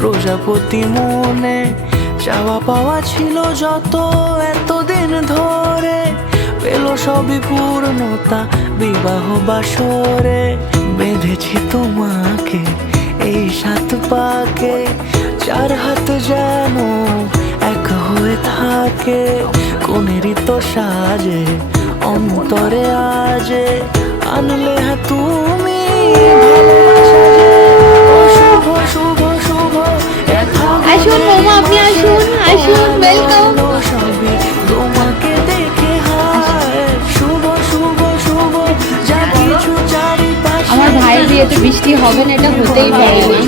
প্রজাপতি মনে চাওয়া পাওয়া ছিল যত এতদিন ধরে, পেল সবই পূর্ণতা বিবাহ বাসরে। বেঁধেছি তোমাকে এই 7 পাকে, 4 হাত যেন এক হয়ে থাকে। কোনেরই তো সাজে অন্তরে আজে আনলে তুমি ভালোবাসা যে। ও শুভ শুভ শুভ আসুন মামা, আপনি আসুন আসুন, ওয়েলকাম। সবই তোমাকে দেখে হায় শুভ শুভ শুভ যা কিছু চারিপাশে। আমার ভাইয়ের বিয়েতে বৃষ্টি হবে না, এটা হতেই পারে না।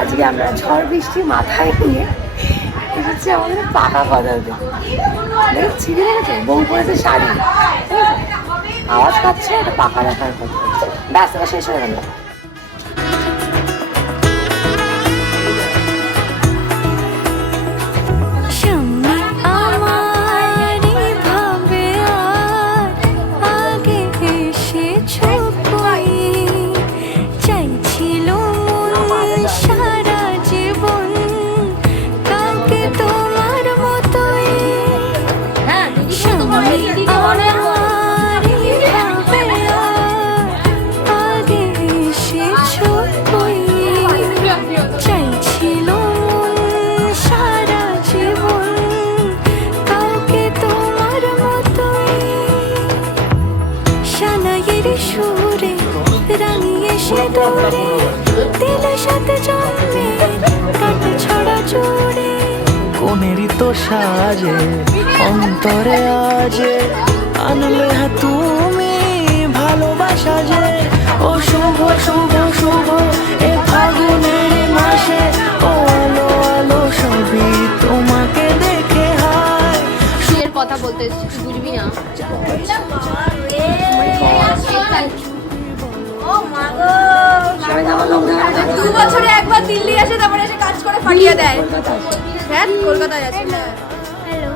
আজকে আমরা ঝড় বৃষ্টি মাথায় নিয়ে এসেছি আমাদের পাকা গজাতে। দেখছি ঠিক আছে, বউ পরেছে শাড়ি, ঠিক আছে, আওয়াজ পাচ্ছে, এটা পাকা রাখার কথা। ব্যাস এবার শেষ হয়ে গেল। কোনেরই তো সাজে অন্তরে আজে আনলে তুমি ভালোবাসা যে। ও শুভ শুভ শুভ এ ফাগুনের মাসে, ও আলো আলো সবই তোমাকে দেখে হায়। এর কথা বলতে এসেছি, তুই বুঝবি না। দু বছরে একবার দিল্লি আসে, তারপরে এসে কাজ করে ফাটিয়ে দেয়। হ্যাঁ, কলকাতায় আছে। হ্যালো।